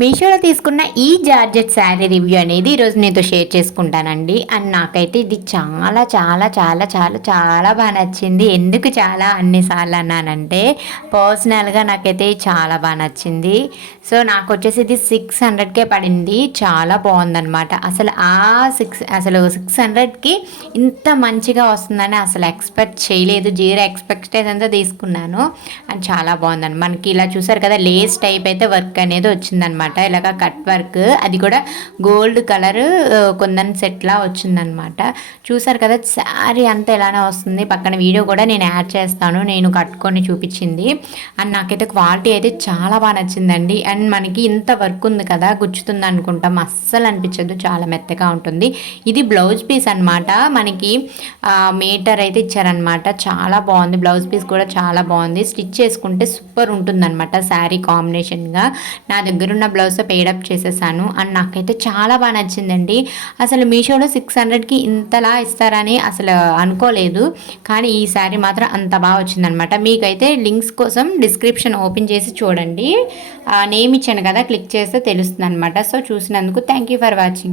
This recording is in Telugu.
మీషోలో తీసుకున్న ఈ జార్జెట్ శారీ రివ్యూ అనేది ఈరోజు మీతో షేర్ చేసుకుంటానండి. అండ్ నాకైతే ఇది చాలా చాలా చాలా చాలా చాలా బాగా నచ్చింది. ఎందుకు చాలా అన్నిసార్లు అన్నానంటే పర్సనల్గా నాకైతే చాలా బాగా నచ్చింది. సో నాకు వచ్చేసి ఇది 600కే పడింది. చాలా బాగుందనమాట. అసలు 600కి ఇంత మంచిగా వస్తుందని అసలు ఎక్స్పెక్ట్ చేయలేదు. జీరో ఎక్స్పెక్టేషన్తో తీసుకున్నాను. అండ్ చాలా బాగుందండి. మనకి ఇలా చూసారు కదా, లేస్ టైప్ అయితే వర్క్ అనేది వచ్చిందనమాట. ఇలాగ కట్ వర్క్, అది కూడా గోల్డ్ కలర్ కొందని సెట్లా వచ్చిందనమాట. చూసారు కదా, శారీ అంతా ఇలానే వస్తుంది. పక్కన వీడియో కూడా నేను యాడ్ చేస్తాను, నేను కట్టుకొని చూపించింది. అండ్ నాకైతే క్వాలిటీ అయితే చాలా బాగా నచ్చిందండి. అండ్ మనకి ఇంత వర్క్ ఉంది కదా, గుచ్చుతుంది అనుకుంటాం, అస్సలు అనిపించదు, చాలా మెత్తగా ఉంటుంది. ఇది బ్లౌజ్ పీస్ అనమాట. మనకి మీటర్ అయితే ఇచ్చారనమాట. చాలా బాగుంది. బ్లౌజ్ పీస్ కూడా చాలా బాగుంది. స్టిచ్ చేసుకుంటే సూపర్ ఉంటుంది అనమాట శారీ కాంబినేషన్గా. నా దగ్గర ఉన్న బ్లౌజ్తో పేడప్ చేసేసాను. అండ్ నాకైతే చాలా బాగా నచ్చిందండి. అసలు మీషోలో 600కి ఇంతలా ఇస్తారని అసలు అనుకోలేదు. కానీ ఈ శారీ మాత్రం అంత బాగా వచ్చిందనమాట. మీకైతే లింక్స్ కోసం డిస్క్రిప్షన్ ఓపెన్ చేసి చూడండి. నేమ్ ఇచ్చాను కదా, క్లిక్ చేస్తే తెలుస్తుంది అనమాట. సో చూసినందుకు థ్యాంక్ యూ ఫర్ వాచింగ్.